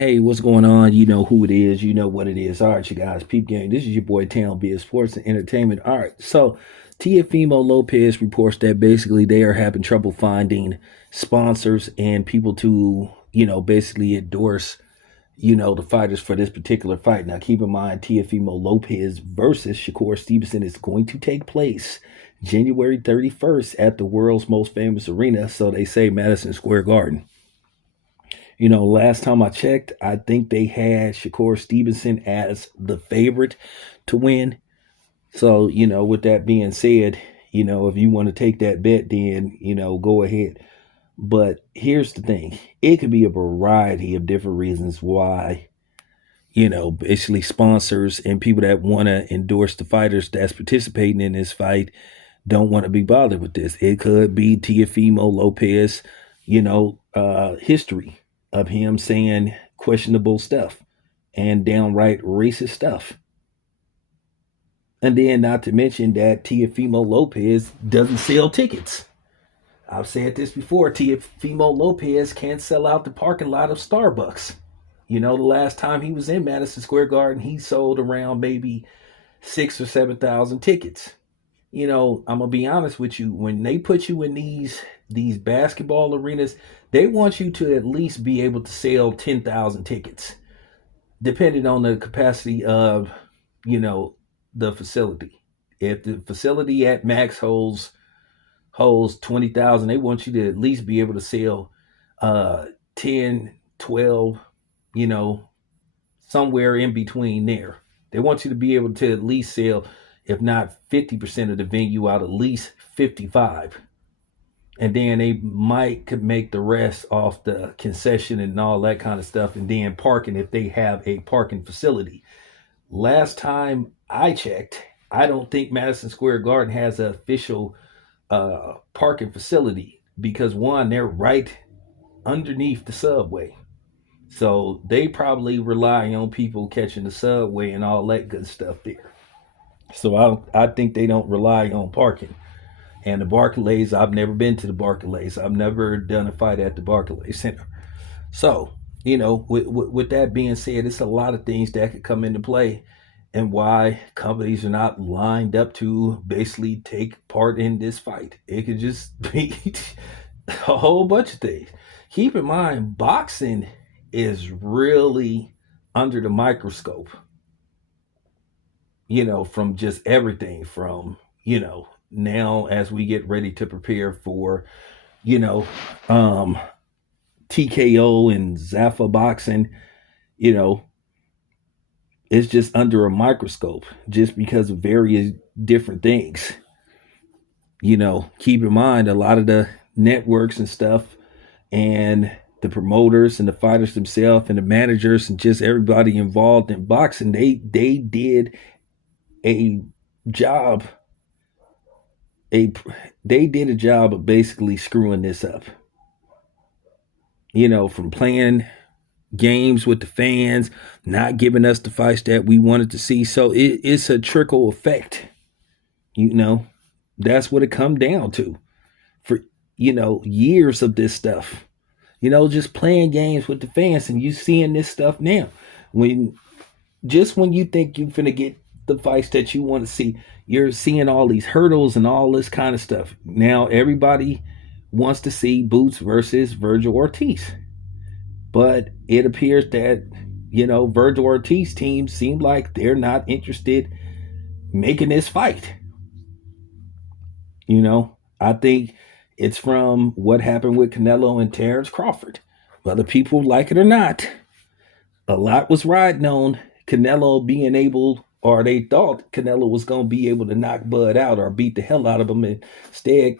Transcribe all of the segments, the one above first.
Hey, what's going on? You know who it is. You know what it is. All right, you guys. Peep game. This is your boy Town Biz Sports and Entertainment. All right. So, Tiafimo Lopez reports that basically they are having trouble finding sponsors and people to, basically endorse, the fighters for this particular fight. Now, keep in mind, Tiafimo Lopez versus Shakur Stevenson is going to take place January 31st at the world's most famous arena. So they say Madison Square Garden. Last time I checked, I think they had Shakur Stevenson as the favorite to win. So, with that being said, if you want to take that bet, then, go ahead. But here's the thing, it could be a variety of different reasons why, basically sponsors and people that want to endorse the fighters that's participating in this fight don't want to be bothered with this. It could be Tiafimo Lopez, history of him saying questionable stuff and downright racist stuff. And then, not to mention that Tiafimo Lopez doesn't sell tickets. I've said this before. Tiafimo Lopez can't sell out the parking lot of Starbucks. The last time he was in Madison Square Garden, he sold around maybe 6 or 7 thousand tickets. I'm gonna be honest with you. When they put you in these basketball arenas, they want you to at least be able to sell 10,000 tickets, depending on the capacity of, the facility. If the facility at max holds 20,000, they want you to at least be able to sell 10, 12, you know, somewhere in between there. They want you to be able to at least sell, if not 50% of the venue out, at least 55. And then they might could make the rest off the concession and all that kind of stuff, and then parking if they have a parking facility. Last time I checked, I don't think Madison Square Garden has an official parking facility because one, they're right underneath the subway. So they probably rely on people catching the subway and all that good stuff there. So I think they don't rely on parking. And the Barclays, I've never been to the Barclays. I've never done a fight at the Barclays Center. So, with that being said, it's a lot of things that could come into play and why companies are not lined up to basically take part in this fight. It could just be a whole bunch of things. Keep in mind, boxing is really under the microscope, from just everything from, now as we get ready to prepare for, you know, um, TKO and Zaffa boxing, you know, it's just under a microscope just because of various different things. Keep in mind a lot of the networks and stuff and the promoters and the fighters themselves and the managers and just everybody involved in boxing, they did a job a they did a job of basically screwing this up. From playing games with the fans, not giving us the fights that we wanted to see. So it's a trickle effect. You know, that's what it come down to for years of this stuff. Just playing games with the fans, and you seeing this stuff now. When when you think you're gonna get the fights that you want to see, you're seeing all these hurdles and all this kind of stuff. Now everybody wants to see Boots versus Virgil Ortiz, but it appears that Virgil Ortiz team seem like they're not interested making this fight. I think it's from what happened with Canelo and Terrence Crawford. Whether people like it or not, a lot was riding on Canelo being able, or they thought Canelo was going to be able to knock Bud out or beat the hell out of him. Instead,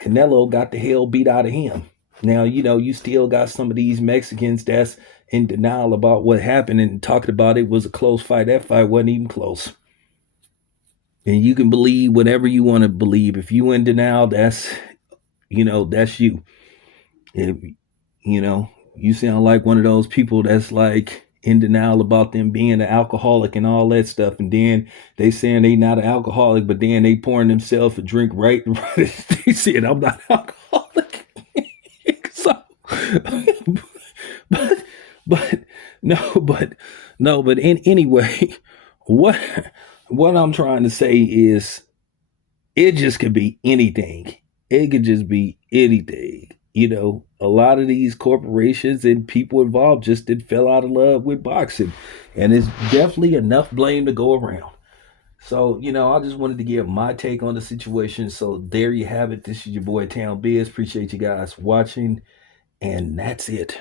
Canelo got the hell beat out of him. Now, you still got some of these Mexicans that's in denial about what happened and talking about it was a close fight. That fight wasn't even close. And you can believe whatever you want to believe. If you in denial, that's you. If, you sound like one of those people that's like in denial about them being an alcoholic and all that stuff. And then they saying they not an alcoholic, but then they pouring themselves a drink right. They said, I'm not alcoholic. So, but, but, No, but no, but in anyway, what what I'm trying to say is it just could be anything. It could just be anything. A lot of these corporations and people involved just did fell out of love with boxing. And it's definitely enough blame to go around. So, I just wanted to give my take on the situation. So there you have it. This is your boy Town Biz. Appreciate you guys watching. And that's it.